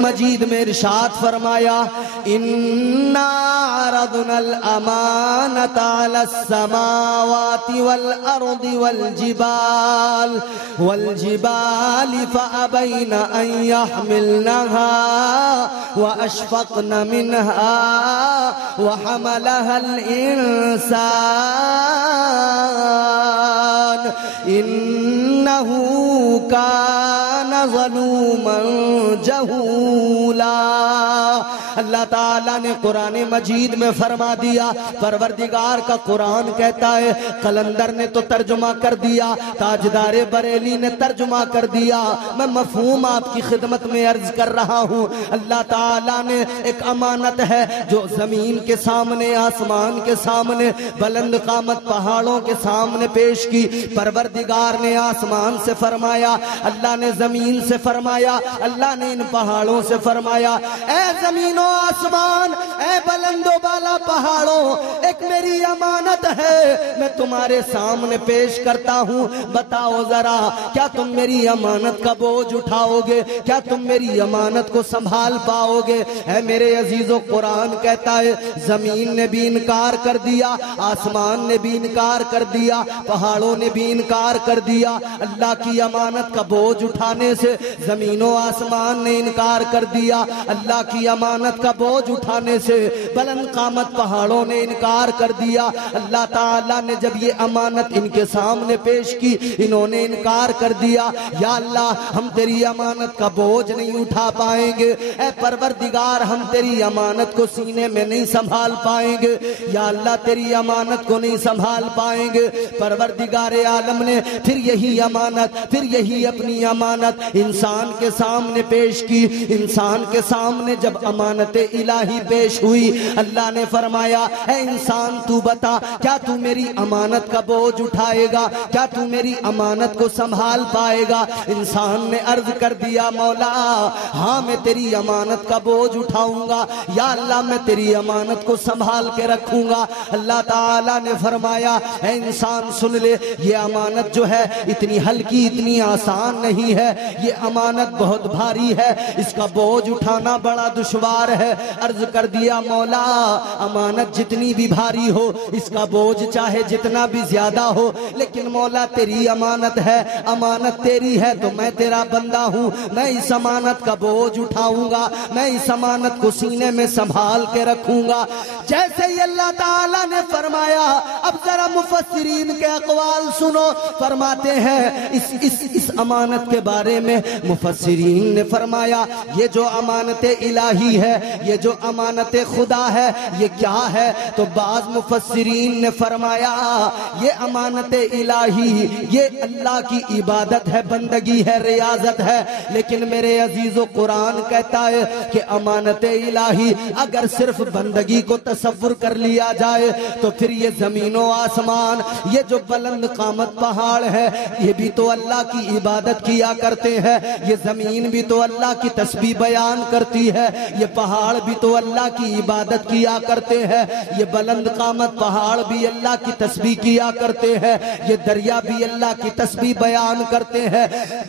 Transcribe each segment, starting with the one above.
مجید میں ارشاد فرمایا اِنَّا عَرَضْنَا الْأَمَانَةَ عَلَى السَّمَاوَاتِ وَالْأَرْضِ وَالْجِبَالِ فَأَبَيْنَ أَن يَحْمِلْنَهَا وَأَشْفَقْنَ مِنْهَا وَحَمَلَهَا الْإِنسَانُ إِنَّهُ كَانَ ظَلُومًا جہولا۔ اللہ تعالیٰ نے قرآن مجید میں فرما دیا، پروردگار کا قرآن کہتا ہے، قلندر نے تو ترجمہ کر دیا، تاجدار بریلی نے ترجمہ کر دیا، میں مفہوم آپ کی خدمت میں عرض کر رہا ہوں۔ اللہ تعالیٰ نے ایک امانت ہے جو زمین کے سامنے، آسمان کے سامنے، بلند قامت پہاڑوں کے سامنے پیش کی۔ پروردگار نے آسمان سے فرمایا، اللہ نے زمین سے فرمایا، اللہ نے ان پہاڑوں سے فرمایا، اے زمین و آسمان، اے بلند و بالا پہاڑوں، ایک میری امانت ہے میں تمہارے سامنے پیش کرتا ہوں، بتاؤ ذرا کیا تم میری امانت کا بوجھ اٹھاؤ گے؟ کیا تم میری امانت کو سنبھال پاؤ گے؟ اے میرے عزیزو، قرآن کہتا ہے زمین نے بھی انکار کر دیا، آسمان نے بھی انکار کر دیا، پہاڑوں نے بھی انکار کر دیا، اللہ کی امانت کا بوجھ اٹھانے سے زمین و آسمان نے انکار کر دیا، اللہ کی امانت کا بوجھ اٹھانے سے بلند قامت پہاڑوں نے انکار کر دیا۔ اللہ تعالیٰ نے جب یہ امانت ان کے سامنے پیش کی، انہوں نے انکار کر دیا، یا اللہ ہم تیری امانت کا بوجھ نہیں اٹھا پائیں گے، اے پروردگار ہم تیری امانت کو سینے میں نہیں سنبھال پائیں گے، یا اللہ تیری امانت کو نہیں سنبھال پائیں گے۔ پروردگار عالم نے پھر یہی امانت، پھر یہی اپنی امانت انسان کے سامنے پیش کی۔ انسان کے سامنے جب امانت الہی پیش ہوئی، اللہ نے فرمایا اے انسان تو بتا کیا تو میری امانت کا بوجھ اٹھائے گا؟ کیا تو میری امانت کو سنبھال پائے گا؟ انسان نے عرض کر دیا مولا ہاں میں تیری امانت کا بوجھ اٹھاؤں گا، یا اللہ میں تیری امانت کو سنبھال کے رکھوں گا۔ اللہ تعالیٰ نے فرمایا اے انسان سن لے، یہ امانت جو ہے اتنی ہلکی، اتنی آسان نہیں ہے، یہ امانت بہت بھاری ہے، اس کا بوجھ اٹھانا بڑا دشوار ہے۔ عرض کر دیا مولا امانت جتنی بھی بھاری ہو، اس کا بوجھ چاہے جتنا بھی زیادہ ہو، لیکن مولا تیری امانت ہے، امانت تیری ہے تو میں تیرا بندہ ہوں، میں اس امانت کا بوجھ اٹھاؤں گا، میں اس امانت کو سینے میں سنبھال کے رکھوں گا۔ جیسے ہی اللہ تعالیٰ نے فرمایا، اب ذرا مفسرین کے اقوال سنو، فرماتے ہیں اس امانت کے بارے میں مفسرین نے فرمایا یہ جو امانت الہی ہے، یہ جو امانت خدا ہے، یہ کیا ہے؟ تو بعض مفسرین نے فرمایا یہ امانت الہی یہ اللہ کی عبادت ہے، بندگی ہے، ریاضت ہے، لیکن میرے عزیزو قرآن کہتا ہے کہ امانت الہی اگر صرف بندگی کو تصور کر لیا جائے تو پھر یہ زمین و آسمان، یہ جو بلند قامت پہاڑ ہے، یہ بھی تو اللہ کی عبادت کیا کرتے ہیں، یہ زمین بھی تو اللہ کی تسبیح بیان کرتی ہے، یہ پہاڑ بھی تو اللہ کی عبادت کیا کرتے ہیں، یہ بلند قامت پہاڑ بھی اللہ کی تسبیح کیا کرتے ہیں، یہ دریا بھی اللہ کی تسبیح بیان کرتے ہیں۔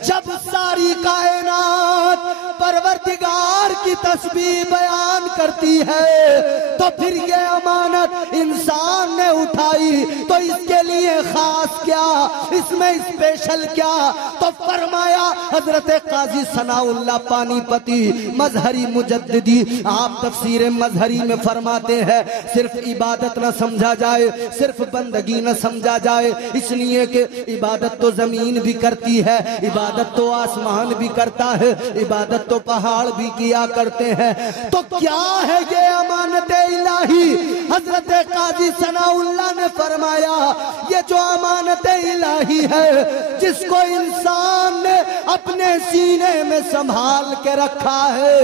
جب ساری کائنات پروردگار کی تسبیح بیان کرتی ہے تو پھر یہ امانت انسان نے اٹھائی تو اس کے لیے خاص کیا، اس میں اسپیشل کیا؟ تو فرمایا حضرت قاضی ثناء اللہ پانی پتی مظہری مجددی، آپ تفسیر مظہری میں فرماتے ہیں صرف عبادت نہ سمجھا جائے، صرف بندگی نہ سمجھا جائے، اس لیے کہ عبادت تو زمین بھی کرتی ہے، عبادت تو آسمان بھی کرتا ہے، عبادت تو پہاڑ بھی کیا کرتے ہیں، تو کیا ہے یہ امانت الہی؟ حضرت قاضی ثناء اللہ نے فرمایا یہ جو امانت الہی ہے جس کو انسان نے اپنے سینے میں سنبھال کے رکھا ہے،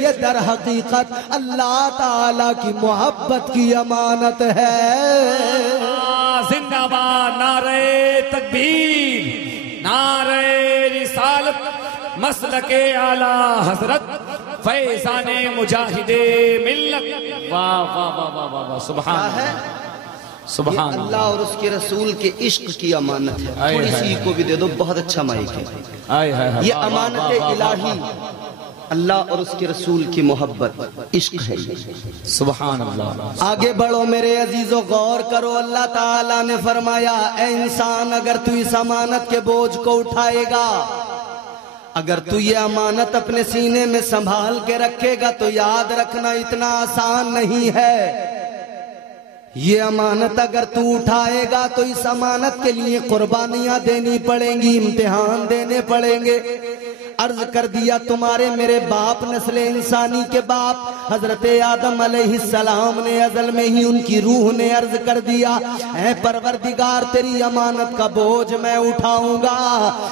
یہ در حقیقت اللہ تعالی کی محبت کی امانت ہے۔ زندہ باد، نعرہ تکبیر، نعرہ رسالت، مسلک اعلی حضرت فیضان مجاہد ملت۔ واہ واہ واہ واہ واہ، سبحان اللہ، سبحان اللہ اور اس کے رسول کے عشق کی امانت ہے۔ تھوڑی سی کو بھی دے دو، بہت اچھا مائک ہے۔ یہ امانت الہی اللہ اور اس کے رسول کی محبت عشق ہے۔ سبحان اللہ۔ آگے بڑھو میرے عزیزو، غور کرو، اللہ تعالیٰ نے فرمایا اے انسان اگر تو اس امانت کے بوجھ کو اٹھائے گا، اگر تو یہ امانت اپنے سینے میں سنبھال کے رکھے گا تو یاد رکھنا اتنا آسان نہیں ہے۔ یہ امانت اگر تو اٹھائے گا تو اس امانت کے لیے قربانیاں دینی پڑیں گی، امتحان دینے پڑیں گے۔ عرض کر دیا تمہارے میرے باپ، نسل انسانی کے باپ حضرت آدم علیہ السلام نے ازل میں ہی ان کی روح نے عرض کر دیا اے پروردگار تیری امانت کا بوجھ میں اٹھاؤں گا،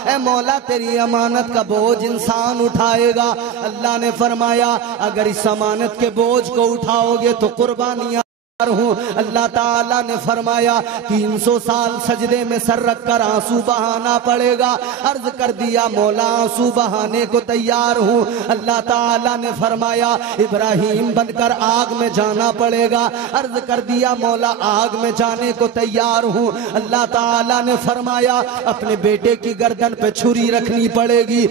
اے مولا تیری امانت کا بوجھ انسان اٹھائے گا۔ اللہ نے فرمایا اگر اس امانت کے بوجھ کو اٹھاؤ گے تو قربانیاں ہوں۔ اللہ تعالیٰ نے فرمایا 300 سال سجدے میں سر رکھ کر آنسو بہانا پڑے گا۔ عرض کر دیا مولا آنسو بہانے کو تیار ہوں۔ اللہ تعالیٰ نے فرمایا ابراہیم بن کر آگ میں جانا پڑے گا۔ عرض کر دیا مولا آگ میں جانے کو تیار ہوں۔ اللہ تعالیٰ نے فرمایا اپنے بیٹے کی گردن پہ چھری رکھنی پڑے گی۔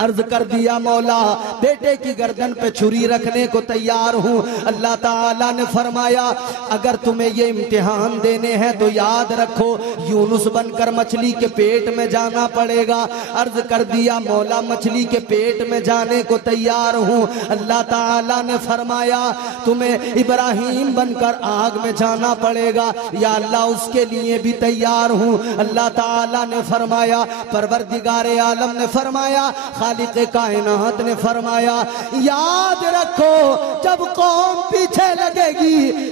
عرض کر دیا مولا بیٹے کی گردن پہ چھری رکھنے کو تیار ہوں۔ اللہ تعالیٰ نے فرمایا اگر تمہیں یہ امتحان دینے ہیں تو یاد رکھو یونس بن کر مچھلی کے پیٹ میں جانا پڑے گا۔ عرض کر دیا مولا مچھلی کے پیٹ میں جانے کو تیار ہوں۔ اللہ تعالیٰ نے فرمایا تمہیں ابراہیم بن کر آگ میں جانا پڑے گا، یا اللہ اس کے لیے بھی تیار ہوں۔ اللہ تعالیٰ نے فرمایا پروردگار عالم نے فرمایا خالق کائنات نے فرمایا یاد رکھو جب قوم پیچھے لگے گی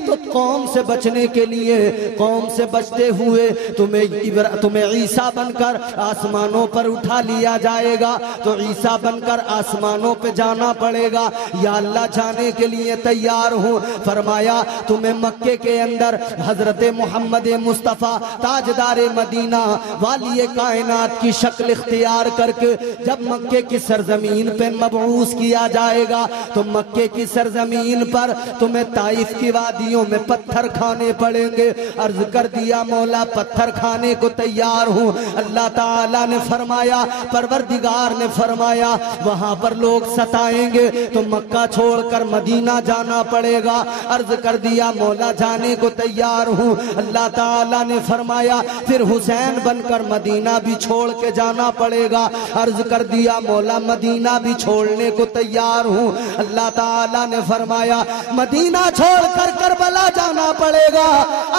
تو قوم سے بچنے کے لیے، قوم سے بچتے ہوئے تمہیں عیسیٰ بن کر آسمانوں پر اٹھا لیا جائے گا، تو عیسیٰ بن کر آسمانوں پہ جانا پڑے گا۔ یا اللہ جانے کے لیے تیار ہوں۔ فرمایا تمہیں مکے کے اندر حضرت محمد مصطفیٰ تاجدار مدینہ والی کائنات کی شکل اختیار کر کے جب مکے کی سرزمین پہ مبعوث کیا جائے گا تو مکے کی سرزمین پر تمہیں طائف کی وادیوں میں پتھر کھانے پڑیں گے۔ عرض کر دیا مولا پتھر کھانے کو تیار ہوں۔ اللہ تعالیٰ نے فرمایا پروردگار نے فرمایا وہاں پر لوگ ستائیں گے تو مکہ چھوڑ کر مدینہ جانا پڑے گا۔ عرض کر دیا مولا جانے کو تیار ہوں۔ اللہ تعالیٰ نے فرمایا پھر حسین بن کر مدینہ بھی چھوڑ کے جانا پڑے گا۔ عرض کر دیا مولا مدینہ بھی چھوڑنے کو تیار ہوں۔ اللہ تعالیٰ نے فرمایا مدینہ چھوڑ کر کربلا جانا پڑے گا۔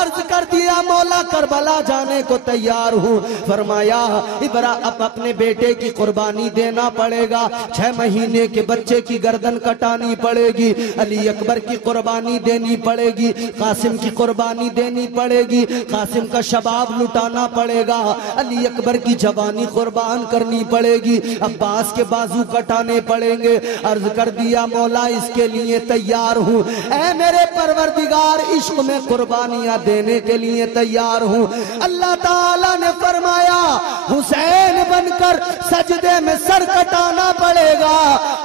عرض کر دیا مولا کربلا جانے کو تیار ہوں۔ فرمایا اب اپنے بیٹے کی قربانی دینا پڑے گا، 6 مہینے کے بچے کی گردن کٹانی پڑے گی، علی اکبر کی قربانی دینی پڑے گی، قاسم کی قربانی دینی پڑے گی، قاسم کا شباب لٹانا پڑے گا، علی اکبر کی جوانی قربان کرنی پڑے گی، عباس کے بازو کٹانے پڑیں گے۔ عرض کر دیا مولا اس کے لیے تیار ہوں۔ اے میرے پروردگار عشق میں قربانیاں دینے کے لیے تیار ہوں۔ اللہ تعالیٰ نے فرمایا حسین بن کر سجدے میں سر کٹانا پڑے گا۔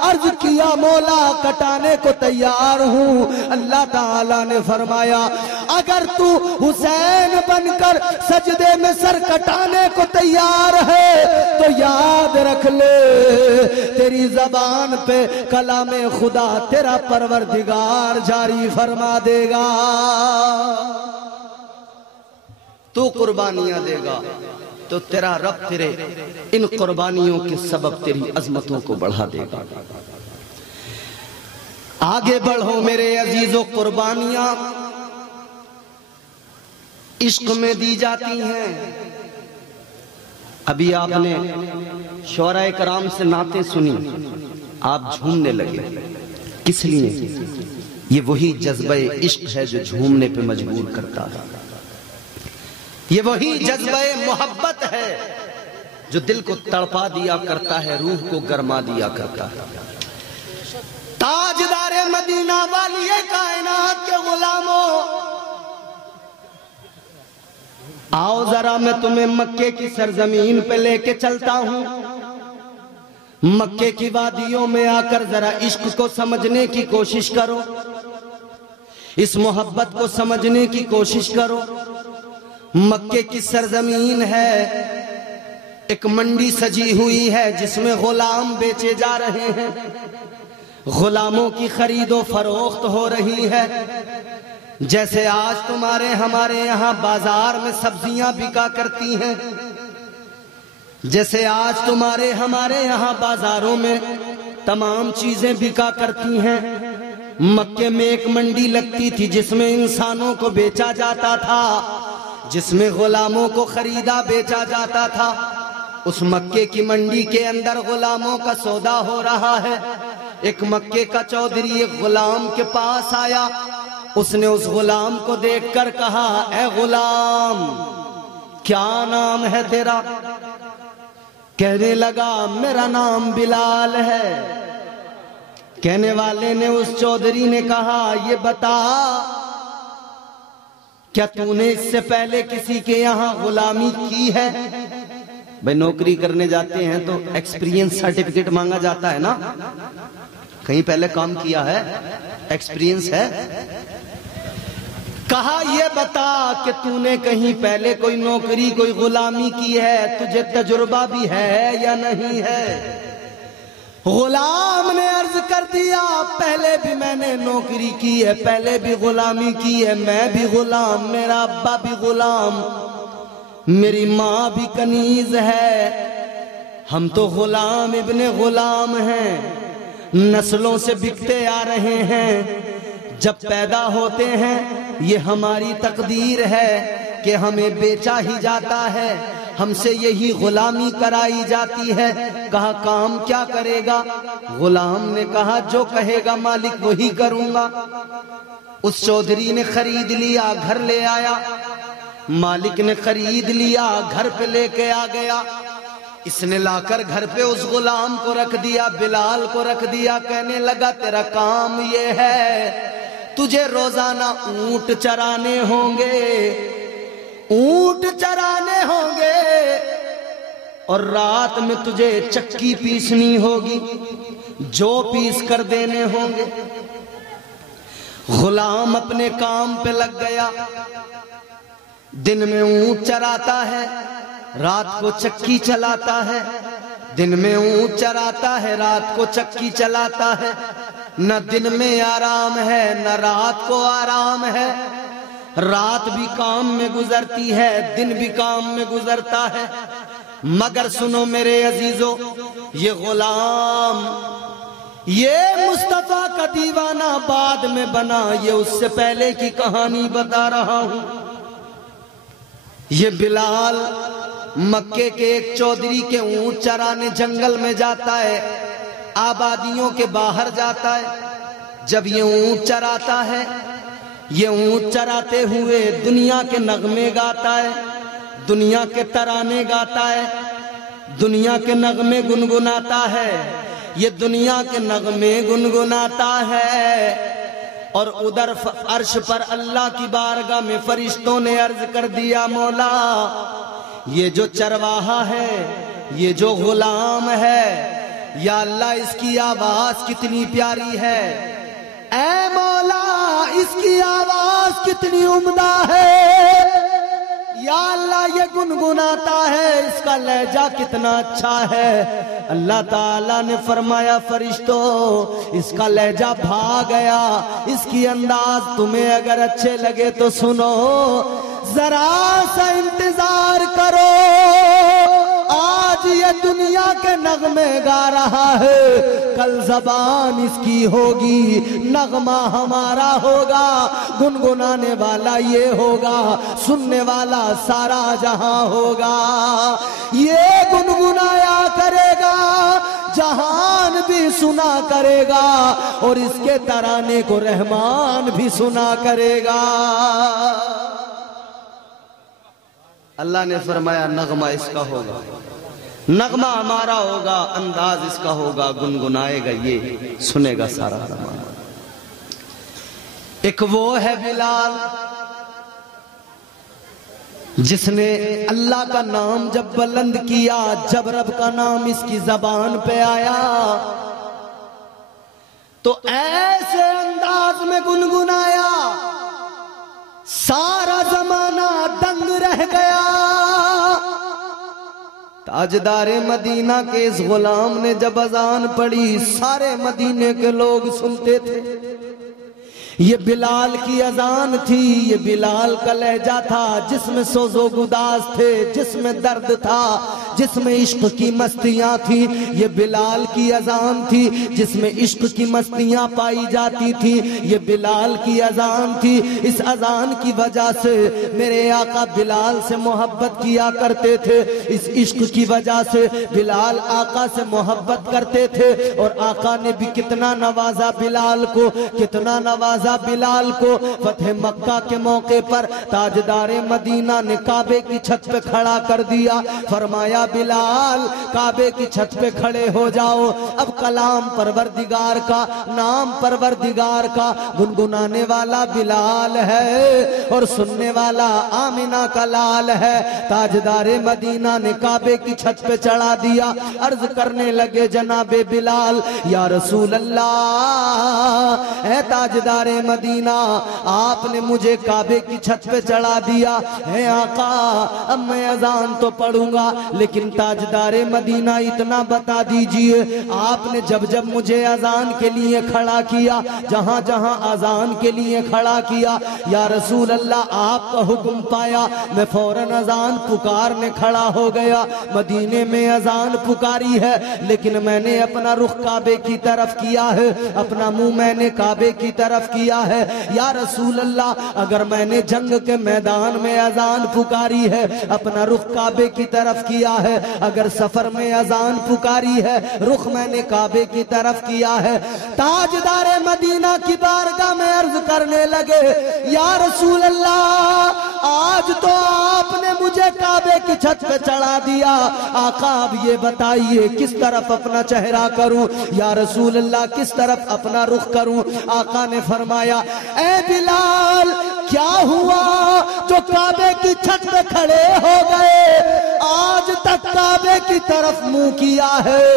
عرض کیا مولا کٹانے کو تیار ہوں۔ اللہ تعالیٰ نے فرمایا اگر تو حسین بن کر سجدے میں سر کٹانے کو تیار ہے تو یاد رکھ لے تیری زبان پہ کلام خدا تیرا پروردگار جاری فرما دے گا۔ تو قربانیاں دے گا تو تیرا رب تیرے ان قربانیوں کے سبب تیری عظمتوں کو بڑھا دے گا۔ آگے بڑھو میرے عزیزو، قربانیاں عشق میں دی جاتی ہیں۔ ابھی آپ نے شعراء کرام سے نعتیں سنی، آپ جھومنے لگے، کس لیے؟ یہ وہی جذبہ عشق ہے جو جھومنے پہ مجبور کرتا ہے، یہ وہی جذبہ محبت ہے جو دل کو تڑپا دیا کرتا ہے، روح کو گرما دیا کرتا ہے۔ تاجدار مدینہ والی کائنات کے غلاموں، آؤ ذرا میں تمہیں مکے کی سرزمین پہ لے کے چلتا ہوں۔ مکے کی وادیوں میں آ کر ذرا عشق کو سمجھنے کی کوشش کرو، اس محبت کو سمجھنے کی کوشش کرو۔ مکے کی سرزمین ہے، ایک منڈی سجی ہوئی ہے جس میں غلام بیچے جا رہے ہیں، غلاموں کی خرید و فروخت ہو رہی ہے، جیسے آج ہمارے یہاں بازار میں سبزیاں بکا کرتی ہیں، جیسے آج ہمارے یہاں بازاروں میں تمام چیزیں بکا کرتی ہیں۔ مکے میں ایک منڈی لگتی تھی جس میں انسانوں کو بیچا جاتا تھا، جس میں غلاموں کو خریدا بیچا جاتا تھا۔ اس مکے کی منڈی کے اندر غلاموں کا سودا ہو رہا ہے۔ ایک مکے کا چودھری ایک غلام کے پاس آیا، اس نے اس غلام کو دیکھ کر کہا، اے غلام کیا نام ہے تیرا؟ کہنے لگا میرا نام بلال ہے۔ کہنے والے نے اس چودھری نے کہا، یہ بتا کیا تو نے اس سے پہلے کسی کے یہاں غلامی کی ہے؟ بھئی نوکری کرنے جاتے ہیں تو ایکسپیرینس سرٹیفکیٹ مانگا جاتا ہے نا، کہیں پہلے کام کیا ہے، ایکسپیرینس ہے۔ کہا یہ بتا کہ تو نے کہیں پہلے کوئی نوکری کوئی غلامی کی ہے، تجھے تجربہ بھی ہے یا نہیں ہے؟ غلام نے عرض کر دیا، پہلے بھی میں نے نوکری کی ہے، پہلے بھی غلامی کی ہے، میں بھی غلام، میرا ابا بھی غلام، میری ماں بھی کنیز ہے، ہم تو غلام ابن غلام ہیں، نسلوں سے بکتے آ رہے ہیں، جب پیدا ہوتے ہیں یہ ہماری تقدیر ہے کہ ہمیں بیچا ہی جاتا ہے، ہم سے یہی غلامی کرائی جاتی ہے۔ کہا کام کیا کرے گا؟ غلام نے کہا جو کہے گا مالک وہی کروں گا۔ اس چودھری نے خرید لیا، گھر لے آیا، مالک نے خرید لیا، گھر پہ لے کے آ گیا، اس نے لا کر گھر پہ اس غلام کو رکھ دیا، بلال کو رکھ دیا، کہنے لگا تیرا کام یہ ہے، تجھے روزانہ اونٹ چرانے ہوں گے، اونٹ چرانے ہوں گے، اور رات میں تجھے چکی پیسنی ہوگی، جو پیس کر دینے ہوں گے۔ غلام اپنے کام پہ لگ گیا، دن میں اونٹ چراتا ہے، رات کو چکی چلاتا ہے، دن میں اونٹ چراتا ہے، رات کو چکی چلاتا ہے، نہ دن میں آرام ہے نہ رات کو آرام ہے، رات بھی کام میں گزرتی ہے، دن بھی کام میں گزرتا ہے۔ مگر سنو میرے عزیزو، یہ غلام، یہ مصطفیٰ کا دیوانہ بعد میں بنا، یہ اس سے پہلے کی کہانی بتا رہا ہوں۔ یہ بلال مکے کے ایک چودھری کے اونٹ چرانے جنگل میں جاتا ہے، آبادیوں کے باہر جاتا ہے۔ جب یہ اونٹ چراتا ہے، یہ اونٹ چراتے ہوئے دنیا کے نغمے گاتا ہے، دنیا کے ترانے گاتا ہے، دنیا کے نغمے گنگناتا ہے، یہ دنیا کے نغمے گنگناتا ہے، اور ادھر عرش پر اللہ کی بارگاہ میں فرشتوں نے عرض کر دیا، مولا یہ جو چرواہا ہے، یہ جو غلام ہے، یا اللہ اس کی آواز کتنی پیاری ہے، اے مولا اس کی آواز کتنی عمدہ ہے، یا اللہ یہ گنگناتا ہے، اس کا لہجہ کتنا اچھا ہے۔ اللہ تعالیٰ نے فرمایا فرشتوں اس کا لہجہ بھا گیا، اس کی انداز تمہیں اگر اچھے لگے تو سنو، ذرا سا انتظار کرو، آج یہ دنیا کے نغمے گا رہا ہے، کل زبان اس کی ہوگی، نغمہ ہمارا ہوگا، گنگنانے والا یہ ہوگا، سننے والا سارا جہاں ہوگا، یہ گنگنایا کرے گا، جہان بھی سنا کرے گا، اور اس کے ترانے کو رحمان بھی سنا کرے گا۔ اللہ نے فرمایا نغمہ اس کا ہوگا، نغمہ ہمارا ہوگا، انداز اس کا ہوگا، گنگنائے گا، یہ سنے گا سارا زمانہ۔ ایک وہ ہے بلال جس نے اللہ کا نام جب بلند کیا، جب رب کا نام اس کی زبان پہ آیا تو ایسے انداز میں گنگنایا، سارا زمانہ دنگ رہ گیا۔ تاجدار مدینہ کے اس غلام نے جب اذان پڑھی سارے مدینے کے لوگ سنتے تھے. یہ بلال کی اذان تھی، یہ بلال کا لہجہ تھا جس میں سوز و گداز تھے، جس میں درد تھا، جس میں عشق کی مستیاں تھی. یہ بلال کی اذان تھی جس میں عشق کی مستیاں پائی جاتی تھی. یہ بلال کی اذان تھی. اس اذان کی وجہ سے میرے آقا بلال سے محبت کیا کرتے تھے. اس عشق کی وجہ سے بلال آقا سے محبت کرتے تھے. اور آقا نے بھی کتنا نوازا بلال کو، کتنا نوازا بلال کو. فتح مکہ کے موقع پر تاجدار مدینہ نے کعبے کی چھت پہ کھڑا کر دیا. فرمایا بلال کعبے کی چھت پہ کھڑے ہو جاؤ. اب کلام پروردگار کا، نام پروردگار کا گنگنانے والا بلال ہے اور سننے والا آمنہ کا لال ہے. تاجدار مدینہ نے کعبے کی چھت پہ چڑھا دیا. عرض کرنے لگے جناب بلال یا رسول اللہ، اے تاجدار مدینہ آپ نے مجھے کعبے کی چھت پہ چڑھا دیا ہے. آقا اب میں اذان تو پڑھوں گا لیکن تاجدار مدینہ اتنا بتا دیجئے آپ نے جب جب مجھے اذان کے لیے کھڑا کیا، جہاں جہاں اذان کے لیے کھڑا کیا، یا رسول اللہ آپ کا حکم پایا میں فوراً اذان پکارنے کھڑا ہو گیا. مدینے میں اذان پکاری ہے لیکن میں نے اپنا رخ کعبے کی طرف کیا ہے، اپنا منہ میں نے کعبے کی طرف کیا ہے. یا رسول اللہ اگر میں نے جنگ کے میدان میں اذان پکاری ہے اپنا رخ کعبے کی طرف کیا ہے، اگر سفر میں اذان پکاری ہے رخ میں نے کعبے کی طرف کیا ہے. تاجدار مدینہ کی بارگاہ میں عرض کرنے لگے یا رسول اللہ آج تو آپ نے مجھے کعبے کی چھت پہ چڑھا دیا، آقا اب یہ بتائیے کس طرف اپنا چہرہ کروں، یا رسول اللہ کس طرف اپنا رخ کروں. آقا نے فرمایا اے بلال کیا ہوا جو کعبے کی چھت پہ کھڑے ہو گئے؟ آج تک کعبے کی طرف منہ کیا ہے،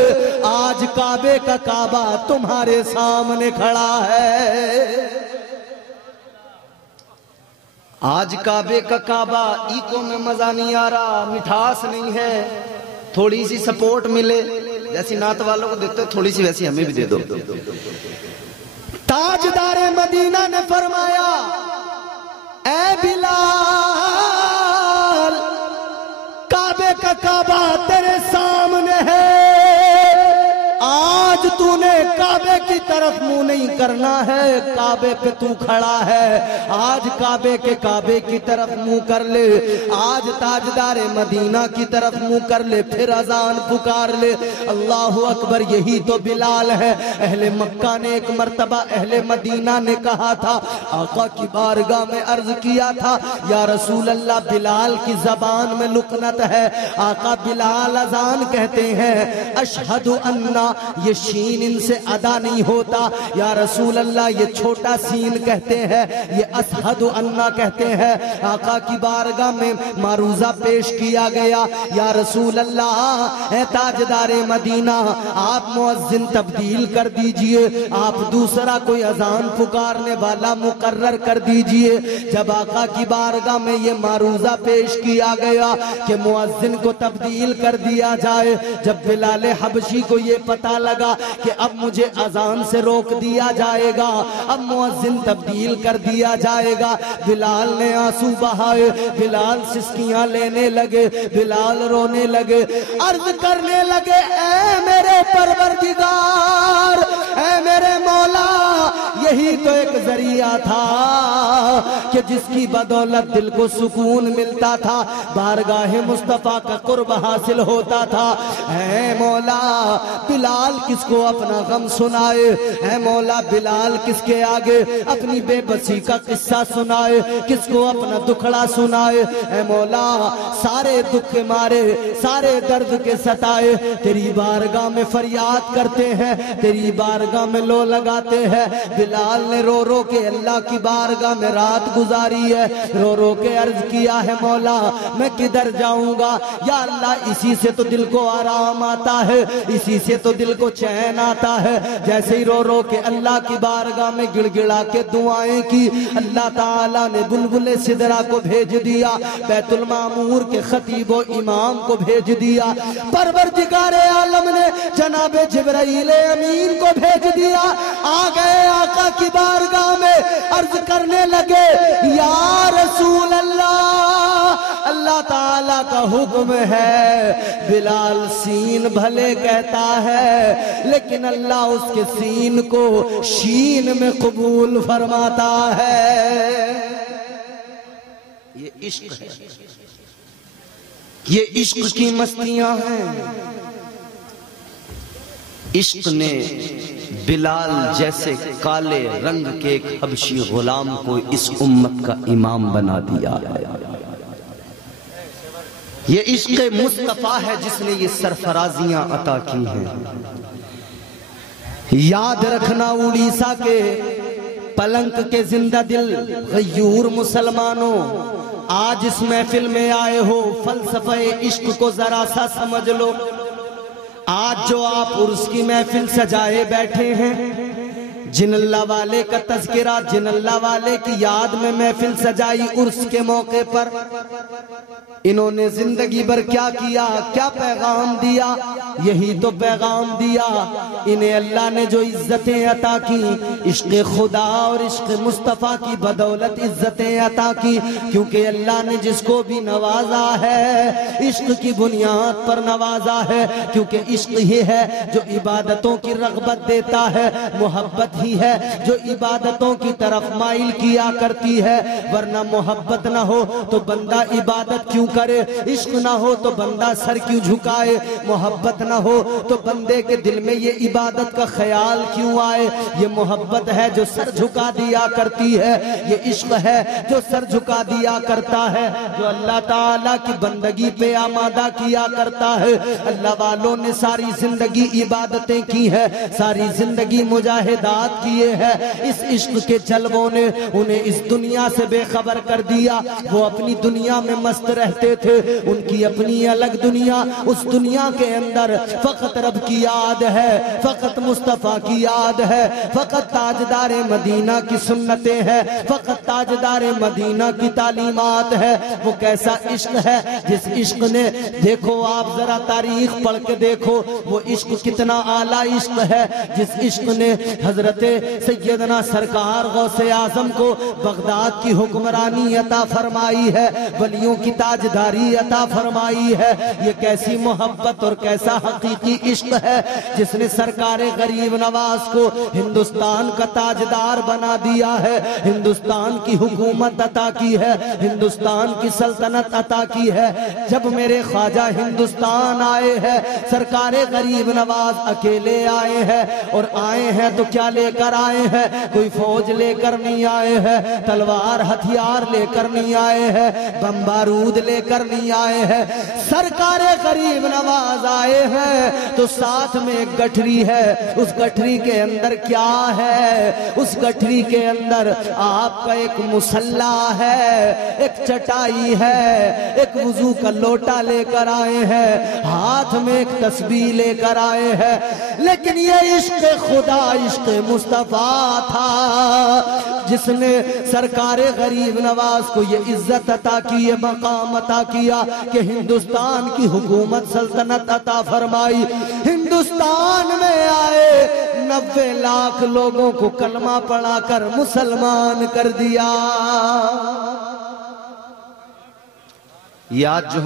آج کعبے کا کعبہ تمہارے سامنے کھڑا ہے. آج کعبے کا کعبہ ایکو میں مزہ نہیں آ رہا، مٹھاس نہیں ہے. تھوڑی سی سپورٹ ملے جیسی نعت والوں کو دیتے ہو تھوڑی سی ویسی ہمیں بھی دے دو. تاجدار مدینہ نے فرمایا اے بلال کعبے کا کعبہ تیرے سامنے ہے، آج تو نے کعبے کی طرف منہ نہیں کرنا ہے، کعبے پہ تو کھڑا ہے، آج کعبے کی طرف منہ کر لے، آج تاجدار مدینہ کی طرف منہ کر لے، پھر اذان پکار لے. اللہ اکبر. یہی تو بلال ہے. اہل مکہ نے ایک مرتبہ اہل مدینہ نے کہا تھا، آقا کی بارگاہ میں عرض کیا تھا یا رسول اللہ بلال کی زبان میں لکنت ہے. آقا بلال اذان کہتے ہیں اشہد انا، یہ شین ان سے ادا نہیں ہوتا. یا رسول اللہ یہ چھوٹا سین کہتے ہیں، یہ اشہد انا کہتے ہیں. آقا کی بارگاہ میں معروضہ پیش کیا گیا. یا رسول اللہ اے تاجدار مدینہ آپ مؤذن تبدیل کر دیجئے، آپ دوسرا کوئی اذان پکارنے والا مقرر کر دیجئے. جب آقا کی بارگاہ میں یہ معروضہ پیش کیا گیا کہ مؤذن کو تبدیل کر دیا جائے، جب بلال حبشی کو یہ پتہ لگا کہ اب مجھے اذان سے روک دیا جائے گا، اب مؤذن تبدیل کر دیا جائے گا، بلال نے آنسو بہائے، بلال سسکیاں لینے لگے، بلال رونے لگے، عرض کرنے لگے اے میرے پروردگار، اے میرے مولا، یہی تو ایک ذریعہ تھا کہ جس کی بدولت دل کو سکون ملتا تھا، بارگاہ مصطفیٰ کا قرب حاصل ہوتا تھا. اے مولا بلال کس کو اپنا غم سنائے، اے مولا بلال کس کے آگے اپنی بے بسی کا قصہ سنائے، کس کو اپنا دکھڑا سنائے. اے مولا سارے دکھ کے مارے، سارے درد کے ستائے تیری بارگاہ میں فریاد کرتے ہیں، تیری بارگاہ میں لو لگاتے ہیں. بلال بلال نے رو رو کے اللہ کی بارگاہ میں رات گزاری ہے، رو رو کے عرض کیا ہے مولا میں کدھر جاؤں گا یا اللہ، اسی سے تو دل کو آرام آتا ہے، اسی سے تو دل کو چین آتا ہے۔ جیسے ہی رو رو کے اللہ کی بارگاہ میں گڑ گڑا کے دعائیں کی، اللہ تعالیٰ نے بلبل سدرہ کو بھیج دیا، بیت المعمور کے خطیب و امام کو بھیج دیا، پروردگار عالم نے جناب جبرائیل امین کو بھیج دیا۔ آ گئے آقا کی بارگاہ میں، عرض کرنے لگے یا رسول اللہ، اللہ تعالیٰ کا حکم ہے، بلال سین بھلے کہتا ہے لیکن اللہ اس کے سین کو شین میں قبول فرماتا ہے۔ یہ عشق ہے، یہ عشق کی مستیاں ہیں۔ عشق نے بلال جیسے کالے رنگ کے ایک حبشی غلام کو اس امت کا امام بنا دیا ہے۔ یہ عشق مصطفیٰ ہے جس نے یہ سرفرازیاں عطا کی ہیں۔ یاد رکھنا اڑیسہ کے پلنک کے زندہ دل غیور مسلمانوں، آج اس محفل میں آئے ہو، فلسفہ عشق کو ذرا سا سمجھ لو۔ آج جو آپ عرس کی محفل سجائے بیٹھے ہیں، جن اللہ والے کا تذکرہ، جن اللہ والے کی یاد میں محفل سجائی عرس کے موقع پر، انہوں نے زندگی بھر کیا کیا، کیا پیغام دیا؟ یہی تو پیغام دیا۔ انہیں اللہ نے جو عزتیں عطا کی، عشق خدا اور عشق مصطفیٰ کی بدولت عزتیں عطا کی، کیونکہ اللہ نے جس کو بھی نوازا ہے عشق کی بنیاد پر نوازا ہے، کیونکہ عشق ہی ہے جو عبادتوں کی رغبت دیتا ہے، محبت ہی ہے جو عبادتوں کی طرف مائل کیا کرتی ہے، ورنہ محبت نہ ہو تو بندہ عبادت کیوں کرے، عشق نہ ہو تو بندہ سر کیوں جھکائے، محبت نہ ہو تو بندے کے دل میں یہ عبادت کا خیال کیوں آئے۔ یہ محبت ہے جو سر جھکا دیا کرتی ہے، یہ عشق ہے جو سر جھکا دیا کرتا ہے، جو اللہ تعالیٰ کی بندگی پہ آمادہ کیا کرتا ہے۔ اللہ والوں نے ساری زندگی عبادتیں کی ہے، ساری زندگی مجاہدات کیے ہیں، اس عشق کے جلووں نے انہیں اس دنیا سے بے خبر کر دیا۔ وہ اپنی دنیا میں مست رہتے تھے، ان کی اپنی الگ دنیا، اس دنیا کے اندر فقط رب کی یاد ہے، فقط مصطفیٰ کی یاد ہے، فقط تاجدار مدینہ کی سنتیں ہیں، فقط تاجدار مدینہ کی تعلیمات ہے۔ وہ کیسا عشق ہے جس عشق نے، دیکھو آپ ذرا تاریخ پڑھ کے دیکھو، وہ عشق کتنا اعلیٰ عشق ہے جس عشق نے حضرت سیدنا سرکار غوث اعظم کو بغداد کی حکمرانی عطا فرمائی ہے، ولیوں کی تاجداری عطا فرمائی ہے۔ یہ کیسی محبت اور کیسا حقیقی عشق ہے جس نے سرکار غریب نواز کو ہندوستان کا تاجدار بنا دیا ہے، ہندوستان کی حکومت عطا کی ہے، ہندوستان کی سلطنت عطا کی ہے۔ جب میرے خواجہ ہندوستان آئے ہیں، سرکار غریب نواز اکیلے آئے ہیں، اور آئے ہیں تو کیا لے کر آئے ہیں؟ کوئی فوج لے کر نہیں آئے ہیں، تلوار ہتھیار لے کر نہیں آئے ہیں، بم بارود لے کر نہیں آئے ہیں۔ سرکار غریب نواز آئے ہیں تو ساتھ میں ایک گٹھری ہے، اس گٹھری کے اندر کیا ہے؟ اس گٹھری کے اندر آپ کا ایک مسلح ہے، ایک چٹائی ہے، ایک وضو کا لوٹا لے کر آئے ہیں، ہاتھ میں ایک تسبیح لے کر آئے ہیں۔ لیکن یہ عشق خدا، عشق مصطفیٰ تھا جس نے سرکار غریب نواز کو یہ عزت عطا کی، یہ مقام عطا کیا کہ ہندوستان کی حکومت سلطنت عطا فرمائی۔ ہندوستان میں آئے 90 لاکھ لوگوں کو کلمہ پڑھا کر مسلمان کر دیا۔ یہ آج جو